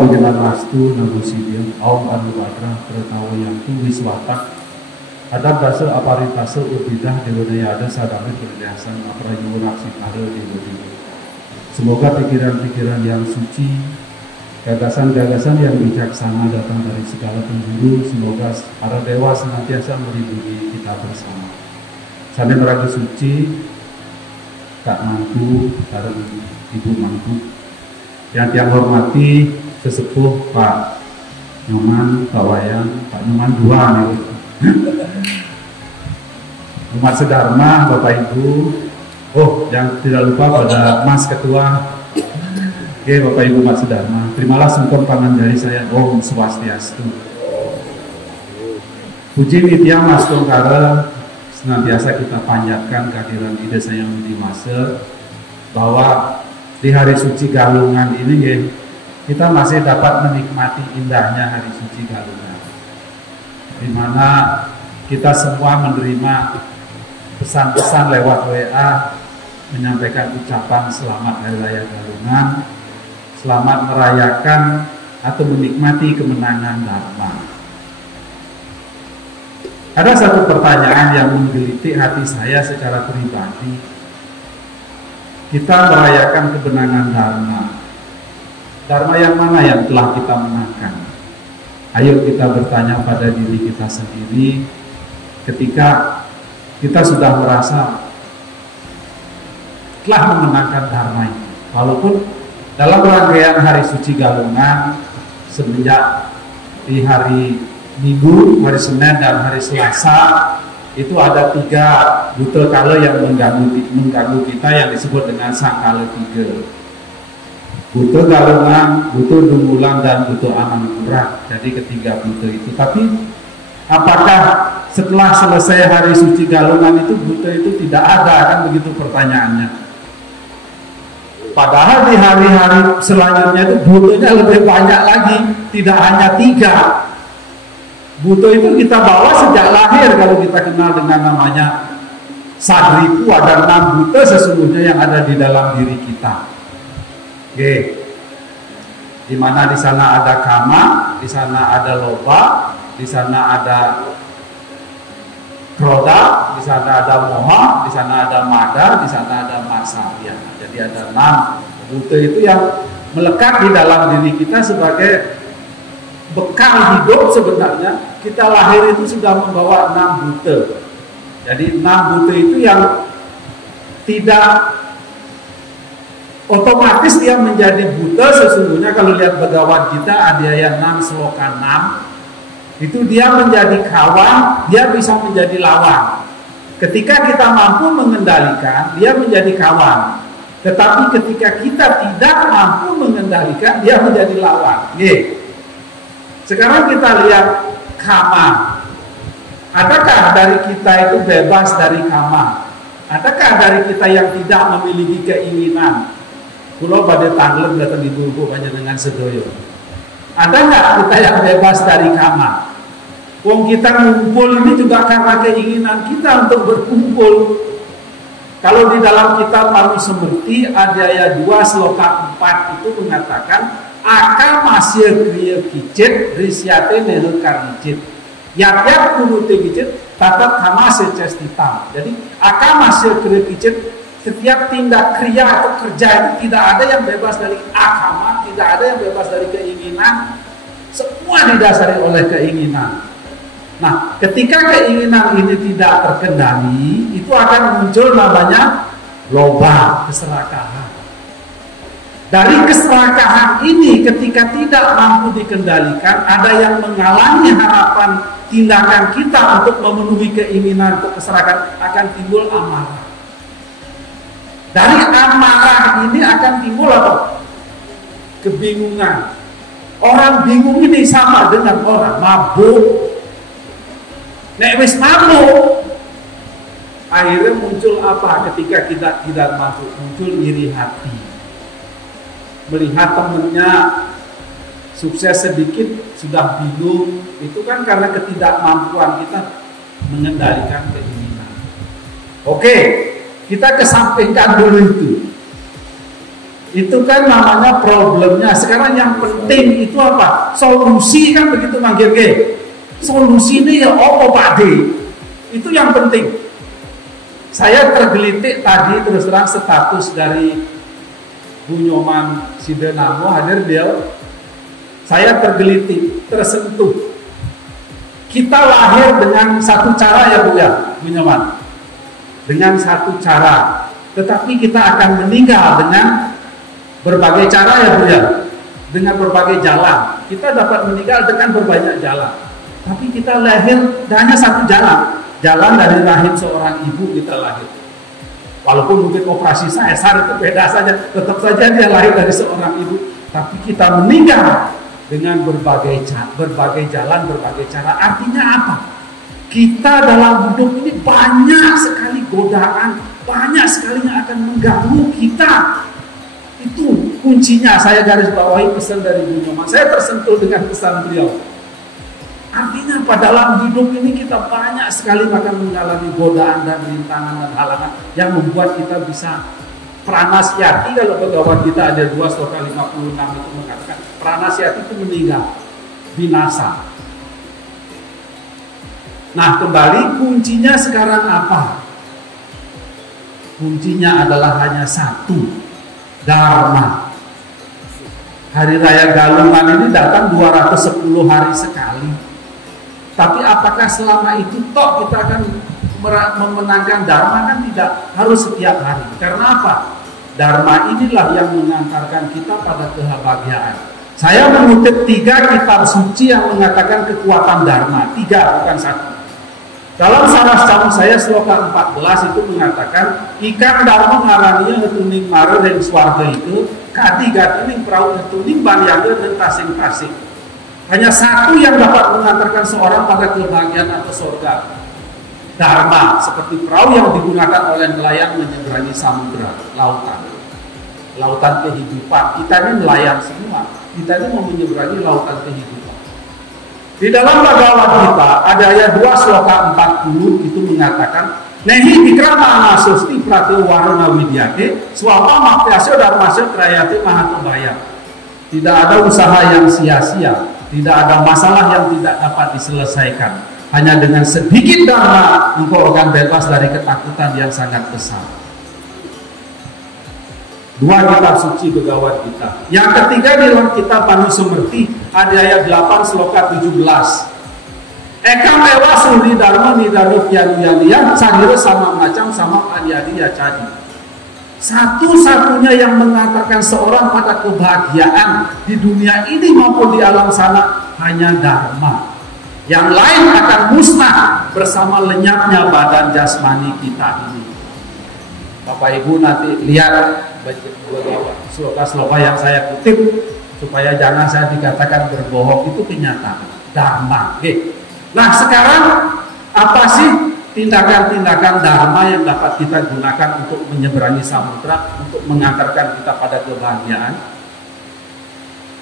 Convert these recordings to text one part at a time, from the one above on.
panjenengan lastu nabusibim aum anu badra pertawa yang wiswatak ada dasa aparitase ubidah dewadaya ada sadame berdasan aprayu raksi kare dewadaya. Semoga pikiran-pikiran yang suci, gagasan-gagasan yang bijaksana datang dari segala penjuru. Semoga para dewa senantiasa melindungi kita bersama. Sambil meragu suci, Kak Mangku, Karen Ibu Mangku, yang hormati sesepuh Pak Nyoman, Pak Wayang, Pak Nyoman dua nih. Umat Sedharma, Bapak Ibu, yang tidak lupa pada Mas Ketua. Oke, Bapak Ibu Umat Sedharma, terimalah sungkem pangan dari saya. Om Swastiastu. Puji Nitya Mas Tungkara, senantiasa kita panjatkan kehadiran Ida Sayang Budi Mase, bahwa di hari suci Galungan ini kita masih dapat menikmati indahnya hari suci Galungan, di mana kita semua menerima pesan-pesan lewat WA menyampaikan ucapan selamat Hari Raya Galungan, selamat merayakan atau menikmati kemenangan Dharma. Ada satu pertanyaan yang menggelitik hati saya secara pribadi. Kita merayakan kemenangan Dharma. Dharma yang mana yang telah kita menangkan? Ayo kita bertanya pada diri kita sendiri ketika kita sudah merasa telah memenangkan Dharma ini. Walaupun dalam rangkaian hari suci Galungan, semenjak di hari Minggu, hari Senin dan hari Selasa, itu ada 3 buta kala yang mengganggu kita yang disebut dengan sang kala 3. Buta Galungan, buta Dungulan, dan buta Amangkurat. Jadi ketiga buta itu. Tapi apakah setelah selesai hari suci Galungan itu buta itu tidak ada? Kan begitu pertanyaannya. Padahal di hari-hari selanjutnya itu butanya lebih banyak lagi, tidak hanya 3. Buta itu kita bawa sejak lahir. Kalau kita kenal dengan namanya Sadripu, ada 6 buta sesungguhnya yang ada di dalam diri kita. Oke, di mana di sana ada kama, di sana ada loba, di sana ada kroda, di sana ada moha, di sana ada mada, di sana ada matsarya. Jadi ada 6 buta itu yang melekat di dalam diri kita sebagai bekal hidup. Sebenarnya kita lahir itu sudah membawa 6 buta. Jadi 6 buta itu yang tidak otomatis dia menjadi buta. Sesungguhnya kalau lihat Bhagavad Gita Adhyaya 6 Sloka 6, itu dia menjadi kawan, dia bisa menjadi lawan. Ketika kita mampu mengendalikan, dia menjadi kawan. Tetapi ketika kita tidak mampu mengendalikan, dia menjadi lawan. Sekarang kita lihat kama. Adakah dari kita itu bebas dari kama? Adakah dari kita yang tidak memiliki keinginan? Pulau pada tanglet datang di buku banyak dengan sedoyo. Ada nggak kita yang bebas dari kama? Wong kita ngumpul ini juga karena keinginan kita untuk berkumpul. Kalau di dalam kitab Manusmriti Adhyaya 2 Sloka 4 itu mengatakan aka masih kriya kicit risyate nehe karicit yap kunute kicit tatat kama secestitam. Jadi aka masih kriya kicit, setiap tindak kriya atau kerja itu tidak ada yang bebas dari akama, tidak ada yang bebas dari keinginan. Semua didasari oleh keinginan. Nah, ketika keinginan ini tidak terkendali, itu akan muncul namanya loba, keserakahan. Dari keserakahan ini ketika tidak mampu dikendalikan, ada yang menghalangi harapan tindakan kita untuk memenuhi keinginan untuk keserakahan, akan timbul amarah. Dari amarah ini akan timbul apa? Kebingungan. Orang bingung ini sama dengan orang mabuk. Nek wis mabuk, akhirnya muncul apa ketika kita tidak mampu? Muncul iri hati. Melihat temennya sukses sedikit sudah bingung, itu kan karena ketidakmampuan kita mengendalikan keinginan. Oke, kita kesampingkan dulu itu. Itu kan namanya problemnya. Sekarang yang penting itu apa? Solusi kan begitu manggil ke. Solusi ini ya apa Pak D? Itu yang penting. Saya tergelitik tadi terus terang status dari Bu Nyoman Sidenamo hadir beliau. Saya tergelitik, tersentuh. Kita lahir dengan satu cara ya Bu ya, Bu Nyoman. Dengan satu cara. Tetapi kita akan meninggal dengan berbagai cara ya Bu ya, dengan berbagai jalan. Kita dapat meninggal dengan berbanyak jalan. Tapi kita lahir hanya satu jalan. Jalan dari rahim seorang ibu kita lahir. Walaupun mungkin operasi sesar itu beda saja, tetap saja dia lahir dari seorang ibu. Tapi kita meninggal dengan berbagai jalan, berbagai cara. Artinya apa? Kita dalam hidup ini banyak sekali godaan, banyak sekali yang akan mengganggu kita. Itu kuncinya. Saya garis bawahi pesan dari Bu Nyoman. Saya tersentuh dengan pesan beliau. Artinya apa? Dalam hidup ini kita banyak sekali akan mengalami godaan dan rintangan dan halangan yang membuat kita bisa pranasyati. Kalau pegawai kita ada 2 sloka 56 itu mengatakan pranasyati itu meninggal, binasa. Nah kembali kuncinya sekarang apa? Kuncinya adalah hanya satu, Dharma. Hari Raya Galungan ini datang 210 hari sekali. Tapi apakah selama itu toh kita akan memenangkan Dharma? Kan tidak, harus setiap hari. Karena apa? Dharma inilah yang mengantarkan kita pada kebahagiaan. Saya mengutip 3 kitab suci yang mengatakan kekuatan Dharma. 3 bukan 1. Dalam Saras Camu saya sloka 14 itu mengatakan ikan Dharma ngarania hetuning mare dan swarga itu kadi gatining perahu hetuning banyaga dan tasing-tasing. Hanya satu yang dapat mengantarkan seorang pada kebahagiaan atau surga. Dharma, seperti perahu yang digunakan oleh nelayan menyeberangi samudra, lautan. Lautan kehidupan. Kita ini nelayan semua. Kita ini mau menyeberangi lautan kehidupan. Di dalam Bhagavad Gita ada ayat 2 sloka 40 itu mengatakan Nehi bikrama anasusti prate warna widyate swapa makyasya dharmasya trayate mahatubaya. Tidak ada usaha yang sia-sia. Tidak ada masalah yang tidak dapat diselesaikan. Hanya dengan sedikit dharma engkau akan bebas dari ketakutan yang sangat besar. 2 kitab suci Bhagavad Gita. Yang ketiga di dalam kitab Manusumerti ada ayat 8 sloka 17. Eka mewa suri dharma nidarup yang sadira sama macam sama adiadi ya cadi. Satu-satunya yang mengantarkan seorang pada kebahagiaan di dunia ini maupun di alam sana hanya Dharma. Yang lain akan musnah bersama lenyapnya badan jasmani kita ini. Bapak Ibu nanti lihat sloka-sloka yang saya kutip supaya jangan saya dikatakan berbohong, itu kenyataan Dharma. Nah sekarang apa sih tindakan-tindakan Dharma yang dapat kita gunakan untuk menyeberangi samudra, untuk mengantarkan kita pada kebahagiaan?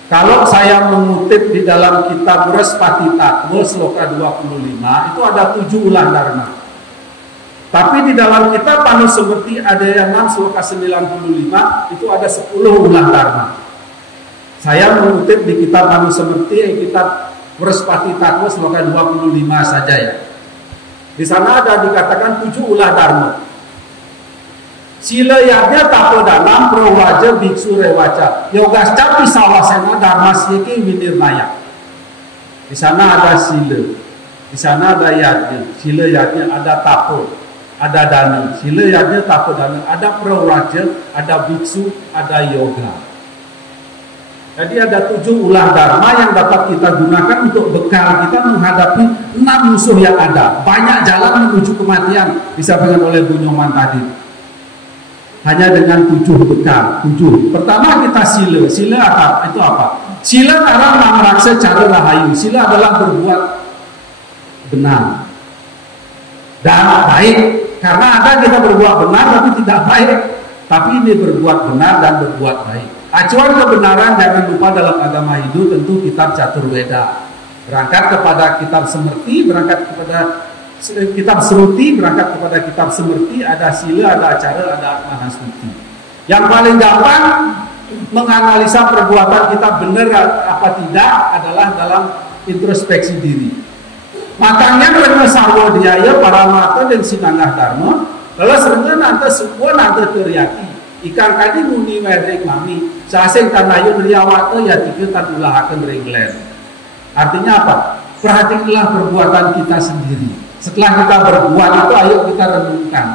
Kalau saya mengutip di dalam kitab Respati Tattva sloka 25 itu ada 7 ulah Dharma. Tapi di dalam kitab Manusumerti ada yang 6 sloka 95 itu ada 10 ulah Dharma. Saya mengutip di kitab Manusumerti, kitab Respati Tattva sloka 25 saja ya. Di sana ada dikatakan 7 ulah Dharma. Sila yadnya tapo dalam prowaja biksu rewaca yogasca pisawasena dharma syeki winirnaya. Di sana ada sila, di sana ada yadnya. Sila yadnya ada tapo, ada dana. Sila yadnya tapo dana, ada prowaja, ada biksu, ada yoga. Jadi ada 7 ulah Dharma yang dapat kita gunakan untuk bekal kita menghadapi 6 musuh yang ada. Banyak jalan menuju kematian disampaikan oleh Bu Nyoman tadi. Hanya dengan 7 bekal. 7. Pertama kita sila. Sila apa? Itu apa? Sila adalah mangraksa cara rahayu. Sila adalah berbuat benar dan baik. Karena ada kita berbuat benar tapi tidak baik. Tapi ini berbuat benar dan berbuat baik. Acuan kebenaran jangan lupa dalam agama Hindu tentu kitab Caturveda. Berangkat kepada kitab Semerti, berangkat kepada kitab Sruti, berangkat kepada kitab Semerti, ada sila, ada acara, ada Mahastuti. Yang paling gampang menganalisa perbuatan kita benar apa tidak adalah dalam introspeksi diri. Makanya karena sawo diaya para mata dan sinangah dharma, kalau serengan nanti semua nanti teriaki ikan kadi muni wedeng mami saseng tanayun riawata ya tiga tanulahaken ringlen. Artinya apa? Perhatikanlah perbuatan kita sendiri. Setelah kita berbuat itu, ayo kita renungkan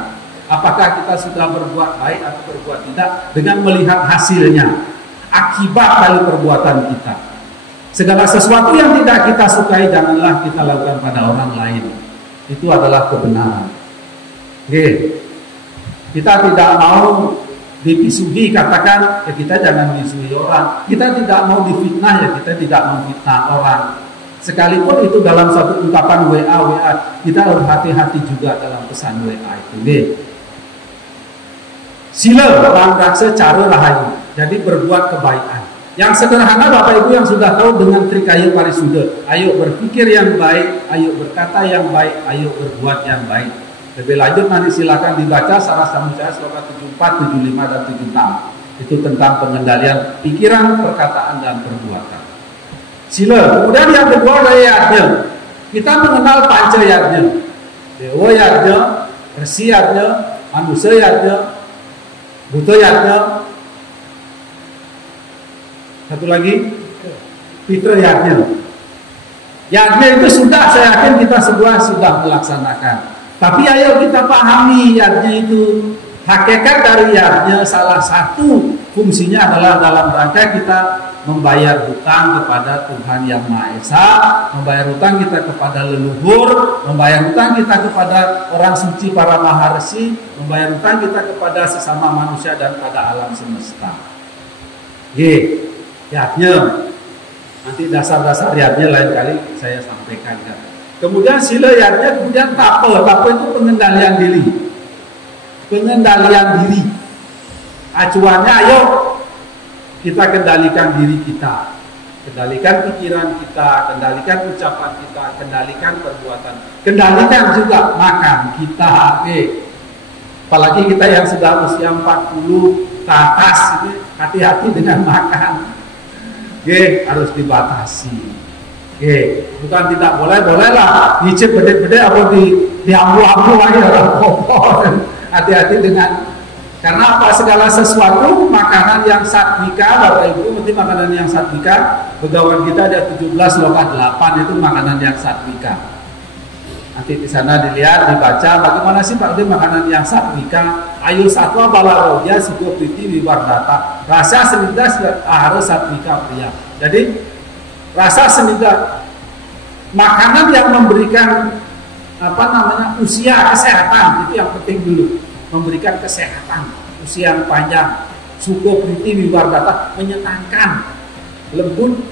apakah kita sudah berbuat baik atau berbuat tidak dengan melihat hasilnya, akibat dari perbuatan kita. Segala sesuatu yang tidak kita sukai janganlah kita lakukan pada orang lain. Itu adalah kebenaran. Oke. Kita tidak mau dipisugi, katakan ya kita jangan misui orang. Kita tidak mau difitnah, ya kita tidak memfitnah orang. Sekalipun itu dalam satu ungkapan WA, kita harus hati-hati juga dalam pesan WA itu. Oke. Sila langraksa cara rahayu. Jadi berbuat kebaikan. Yang sederhana Bapak Ibu yang sudah tahu dengan Trikaya Parisuda. Ayo berpikir yang baik, ayo berkata yang baik, ayo berbuat yang baik. Lebih lanjut nanti silakan dibaca Sarasa Mucaya sloka 74, 75 dan 76. Itu tentang pengendalian pikiran, perkataan dan perbuatan. Sila. Kemudian yang kedua adalah yadnya. Kita mengenal panca yadnya. Dewa yadnya, Resi yadnya, Manusia yadnya, Buddha yadnya. Satu lagi, Fitra yadnya. Yadnya itu sudah, saya yakin kita semua sudah melaksanakan. Tapi ayo kita pahami yadnya itu. Hakikat dari yadnya salah satu fungsinya adalah dalam rangka kita membayar hutang kepada Tuhan Yang Maha Esa, membayar hutang kita kepada leluhur, membayar hutang kita kepada orang suci para maharesi, membayar hutang kita kepada sesama manusia dan pada alam semesta. Yadnya, nanti dasar-dasar yadnya lain kali saya sampaikan kan. Kemudian sila yadnya, kemudian tapa itu pengendalian diri. Pengendalian diri. Acuannya ayo kita kendalikan diri kita. Kendalikan pikiran kita, kendalikan ucapan kita, kendalikan perbuatan. Kendalikan juga makan kita. Apalagi kita yang sudah usia 40 ke atas, hati-hati dengan makan. Harus dibatasi. Bukan tidak boleh, bolehlah nyicip bede-bede apa di ambu-ambu aja. Hati-hati dengan, karena apa, segala sesuatu makanan yang satvika, Bapak Ibu, berarti makanan yang satvika, Begawan kita ada 17 loka 8 itu makanan yang satvika. Nanti di sana dilihat, dibaca bagaimana sih Pak itu makanan yang satvika. Ayu satwa balaroja sigo priti wiwardata. Rasa senidas harus satvika pria. Jadi rasa senidas, makanan yang memberikan usia kesehatan, itu yang penting dulu. Memberikan kesehatan, usia yang panjang. Sugo priti wiwardata, menyenangkan, lembut.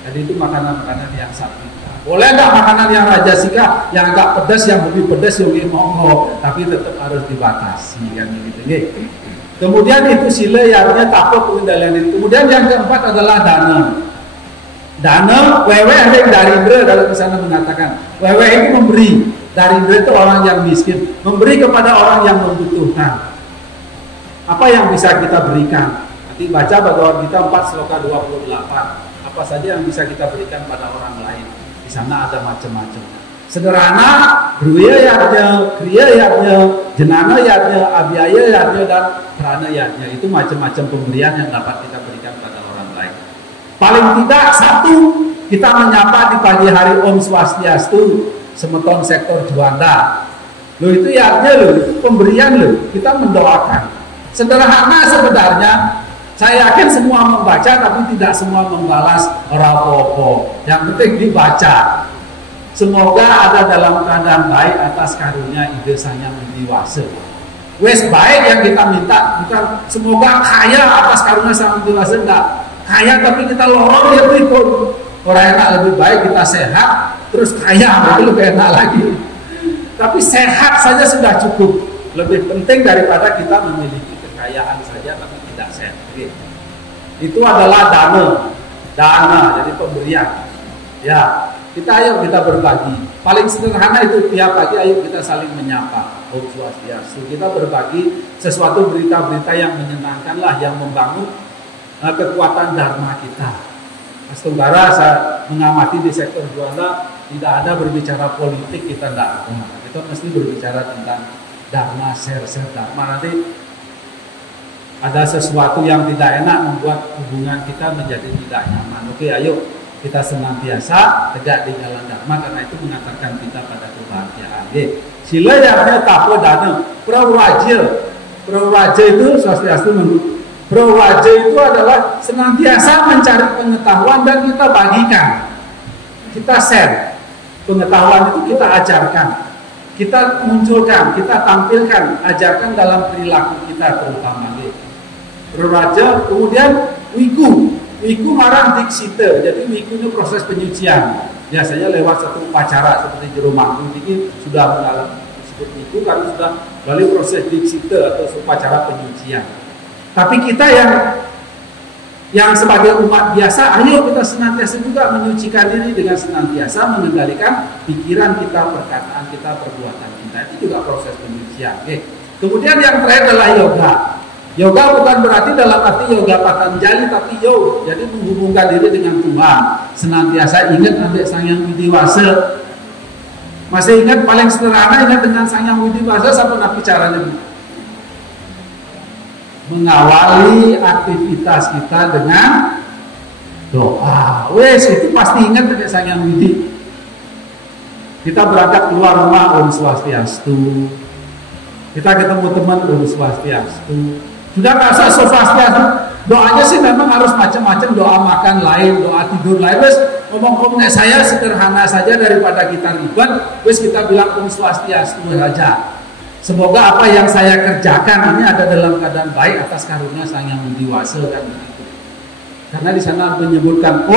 Jadi itu makanan-makanan yang satvika. Boleh nggak makanan yang rajasika, yang agak pedas, yang lebih pedas, yang lebih monggo, tapi tetap harus dibatasi kan gitu. Kemudian itu sila yadnya tapo pengendalian diri. Kemudian yang keempat adalah dana. Dana, wewe ada yang darindra, dalam sana mengatakan wewe itu memberi. Darindra itu orang yang miskin, memberi kepada orang yang membutuhkan. Apa yang bisa kita berikan? Nanti baca Bhagavad Gita 4 sloka 28. Apa saja yang bisa kita berikan pada orang lain? Di sana ada macam-macam. Sederhana, Bruya yadnya, Kriya yadnya, Jenana yadnya, Abhyaya yadnya, dan Prana yadnya. Itu macam-macam pemberian yang dapat kita berikan pada orang lain. Paling tidak satu, kita menyapa di pagi hari Om Swastiastu, Semeton sektor Juanda. Loh itu yadnya loh, itu pemberian loh. Kita mendoakan. Sederhana sebenarnya. Saya yakin semua membaca, tapi tidak semua membalas orang popo. Yang penting dibaca. Semoga ada dalam keadaan baik atas karunia idesanya mendiwasa. Wes baik yang kita minta, bukan semoga kaya atas karunia sang mendiwasa, enggak. Kaya tapi kita lorong ya berikut. Orang enak lebih baik kita sehat, terus kaya itu lebih enak lagi. Tapi sehat saja sudah cukup. Lebih penting daripada kita memiliki kekayaan saja tapi tidak sehat. Itu adalah dana, jadi pemberian. Ya, kita ayo kita berbagi. Paling sederhana itu tiap pagi ayo kita saling menyapa. Om Swastiastu. Kita berbagi sesuatu berita-berita yang menyenangkan lah, yang membangun kekuatan dharma kita. Mas Tunggara, saya mengamati di sektor jualan tidak ada berbicara politik, kita tidak ada. Kita mesti berbicara tentang dharma, share dharma. Nanti ada sesuatu yang tidak enak membuat hubungan kita menjadi tidak nyaman. Oke, ayo kita senantiasa tegak di jalan dharma, karena itu mengantarkan kita pada kebahagiaan. Sila yang tapo dana, prawraja itu Swastiastu menurut. Prawraja itu adalah senantiasa mencari pengetahuan dan kita bagikan, kita share pengetahuan itu, kita ajarkan, kita munculkan, kita tampilkan, ajarkan dalam perilaku kita terutama. Prawraja, kemudian wiku marang diksita. Jadi wiku itu proses penyucian. Biasanya lewat satu upacara seperti jero mangku ini sudah mengalami disebut wiku karena sudah melalui proses diksita atau upacara penyucian. Tapi kita yang sebagai umat biasa, ayo kita senantiasa juga menyucikan diri dengan senantiasa mengendalikan pikiran kita, perkataan kita, perbuatan kita. Itu juga proses penyucian. Kemudian yang terakhir adalah yoga. Yoga bukan berarti dalam arti yoga Patanjali, tapi jadi menghubungkan diri dengan Tuhan. Senantiasa ingat ambil Sang Hyang Widiwasa. Masih ingat paling sederhana, ingat dengan Sang Hyang Widiwasa sampai nabi caranya mengawali aktivitas kita dengan doa. Itu pasti ingat dengan Sang Hyang Widi. Kita berangkat keluar rumah, Om Swastiastu. Kita ketemu teman, Om Swastiastu. Sudah nggak usah Swastiastu. Doanya sih memang harus macam-macam, doa makan lain, doa tidur lain. Ngomong-ngomong saya sederhana saja daripada kita ribet. Kita bilang Om Swastiastu saja. Semoga apa yang saya kerjakan ini ada dalam keadaan baik atas karunia Sang Hyang Widiwasa, kan begitu. Karena di sana menyebutkan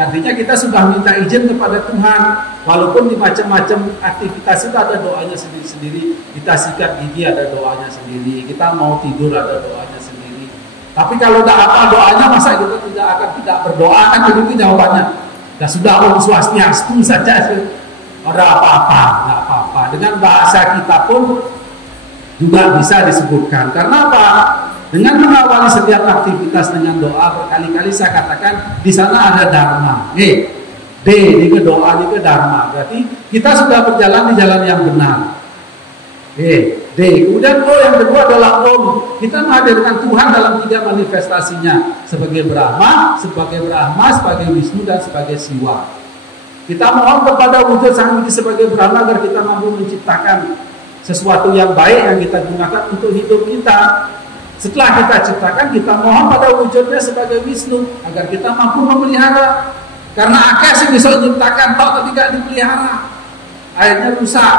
artinya kita sudah minta izin kepada Tuhan. Walaupun di macam-macam aktivitas itu ada doanya sendiri-sendiri. Kita sikat gigi ada doanya sendiri. Kita mau tidur ada doanya sendiri. Tapi kalau tidak apa doanya, masa kita tidak berdoa, kan begitu jawabannya. Ya sudah Om Swastiastu saja. Tidak apa-apa. Dengan bahasa kita pun juga bisa disebutkan. Karena apa? Dengan mengawali setiap aktivitas dengan doa, berkali-kali saya katakan di sana ada dharma. D di doa, di dharma. Berarti kita sudah berjalan di jalan yang benar. D. Kemudian yang kedua adalah Om. Kita menghadirkan Tuhan dalam 3 manifestasinya, sebagai Brahma, sebagai Wisnu, dan sebagai Siwa. Kita mohon kepada wujud Sang Widi sebagai Brahma agar kita mampu menciptakan sesuatu yang baik yang kita gunakan untuk hidup kita. Setelah kita ciptakan, kita mohon pada wujudnya sebagai Wisnu agar kita mampu memelihara. Karena akeh sih bisa menciptakan tapi tidak dipelihara, akhirnya rusak.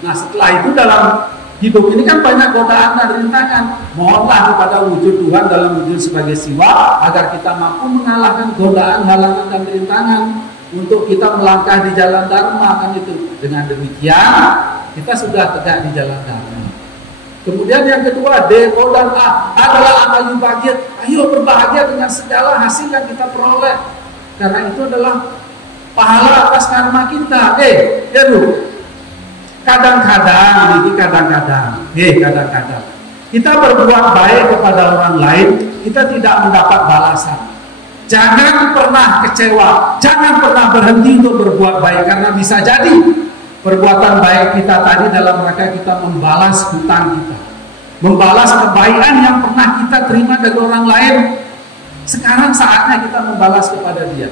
Nah setelah itu dalam hidup ini kan banyak godaan dan rintangan. Mohonlah kepada wujud Tuhan dalam wujud sebagai Siwa agar kita mampu mengalahkan godaan, halangan, dan rintangan untuk kita melangkah di jalan dharma, kan itu. Dengan demikian kita sudah tegak di jalan dharma. Kemudian yang kedua, D, O, dan A adalah amayu bahagia. Ayo berbahagia dengan segala hasil yang kita peroleh, karena itu adalah pahala atas karma kita. Kadang-kadang kita berbuat baik kepada orang lain, kita tidak mendapat balasan. Jangan pernah kecewa, jangan pernah berhenti untuk berbuat baik, karena bisa jadi perbuatan baik kita tadi dalam rangka kita membalas hutang kita, membalas kebaikan yang pernah kita terima dari orang lain. Sekarang saatnya kita membalas kepada dia.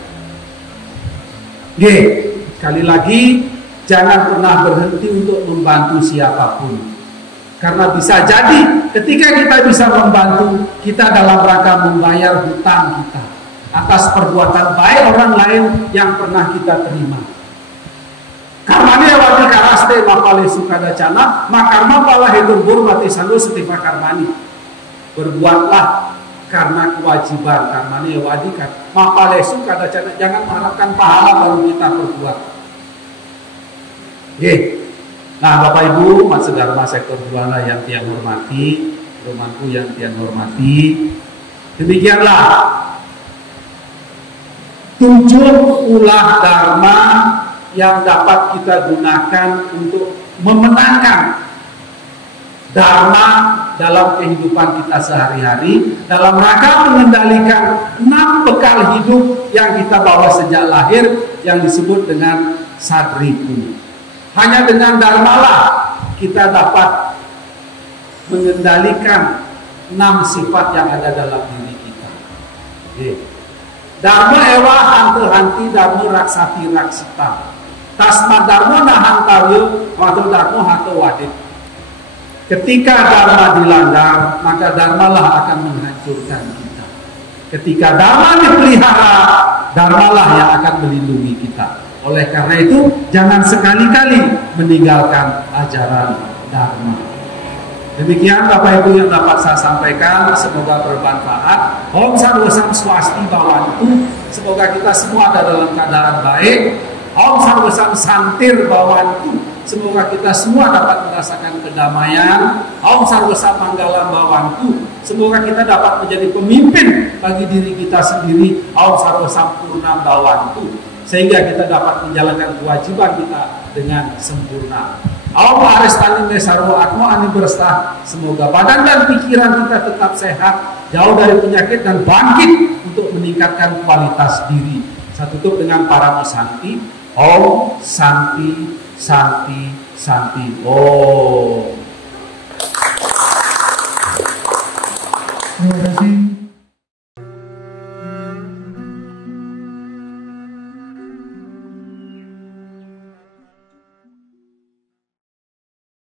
Sekali lagi, jangan pernah berhenti untuk membantu siapapun, karena bisa jadi ketika kita bisa membantu, kita dalam rangka membayar hutang kita atas perbuatan baik orang lain yang pernah kita terima. Karmane wati karaste mapale sukadacana, makarma pala hidurbur mati sanggo setiva karmani. Berbuatlah karena kewajiban. Karmane wati mapale sukadacana, jangan mengharapkan pahala baru kita berbuat. Nah Bapak Ibu, Mas Dharma sektor Buana yang tiang hormati, temanku yang tiang hormati, demikianlah 7 ulah dharma yang dapat kita gunakan untuk memenangkan dharma dalam kehidupan kita sehari-hari, dalam rangka mengendalikan 6 bekal hidup yang kita bawa sejak lahir yang disebut dengan sadriku. Hanya dengan dharma lah kita dapat mengendalikan 6 sifat yang ada dalam diri kita. Dharma ewa hantu hanti dharma raksati raksita. Tasma dharma nahantaryo atau dharma hato wadid. Ketika dharma dilanggar, maka dharma lah akan menghancurkan kita. Ketika dharma dipelihara, dharma lah yang akan melindungi kita. Oleh karena itu, jangan sekali-kali meninggalkan ajaran dharma. Demikian Bapak Ibu yang dapat saya sampaikan, semoga bermanfaat. Om Sarwa Sam Swasti Bawantu, semoga kita semua ada dalam keadaan baik. Om Sarwa Sam Santir Bawantu, semoga kita semua dapat merasakan kedamaian. Om Sarwa Sam Manggala Bawantu, semoga kita dapat menjadi pemimpin bagi diri kita sendiri. Om Sarwa Sam Purna Bawantu, sehingga kita dapat menjalankan kewajiban kita dengan sempurna. Om Arestani Mesarwo Atmo Ani Berstah, semoga badan dan pikiran kita tetap sehat, jauh dari penyakit dan bangkit untuk meningkatkan kualitas diri. Saya tutup dengan para musanti. Om Santi Santi Santi Om. Terima kasih.